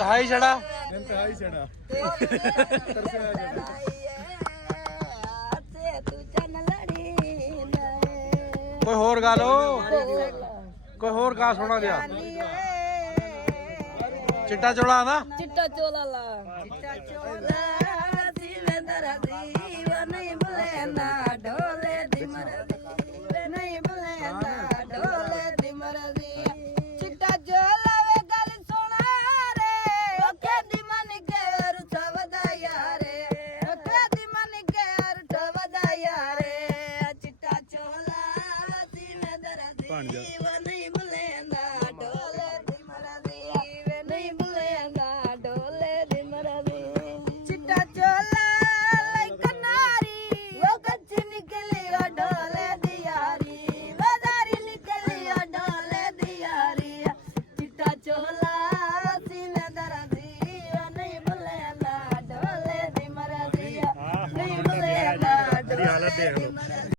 high ਛੜਾ ਇੰਤਹਾਈ ਛੜਾ ਕੋਈ ਹੋਰ ਗਾ ਲੋ ਕੋਈ ਹੋਰ ਗਾ ਸੁਣਾ ਦਿਆ ਚਿੱਟਾ ਚੋਲਾ ਨਾ ਚਿੱਟਾ ਚੋਲਾ ਲਾ ਚਿੱਟਾ ਚੋਲਾ ਸਿਵੰਦਰ ਦੀ ਨਹੀਂ ਬੁਲੇ ਨਾ ਢੋਲੇ ਦੀ ਮਰਦੀ ਨਹੀਂ ਬੁਲੇ ਨਾ ਢੋਲੇ ਦੀ ਮਰਦੀ ਚਿੱਟਾ ਚੋਲਾ ਵੇ ਗੱਲ ਸੁਣਾ ਰੇ ਉਹ ਕਹਿੰਦੀ ਮਨ ਕੇ ਰੁੱਠਾ ਵਦਾ ਯਾਰੇ ਉਹ ਕਹਿੰਦੀ ਮਨ ਕੇ ਰੁੱਠਾ ਵਦਾ ਯਾਰੇ ਚਿੱਟਾ ਚੋਲਾ ਸਿਵੰਦਰ ਦੀ ਨਹੀਂ ਬੁਲੇ ਨਾ ਢੋਲੇ ਦੀ ਮਰਦੀ ਨਹੀਂ ਬੁਲੇ ਨਾ ਢੋਲੇ ਦੀ ਮਰਦੀ ਚਿੱਟਾ ਚੋਲਾ ਲਈ ਕਨਾਰੀ ਉਹ ਕੱਚ ਨਿਕਲੀ ਉਹ ਢੋਲੇ ਦੀ ਯਾਰੀ ਵਦਾਰੀ ਨਿਕਲੀ ਉਹ ਢੋਲੇ ਦੀ ਯਾਰੀ ਚਿੱਟਾ ਚੋਲਾ ਸੀਨੇ ਦਰਦੀ ਨਹੀਂ ਬੁਲੇ ਨਾ ਢੋਲੇ ਦੀ ਮਰਦੀ ਨਹੀਂ ਬੁਲੇ ਨਾ ਢੋਲੇ ਦੀ ਮਰਦੀ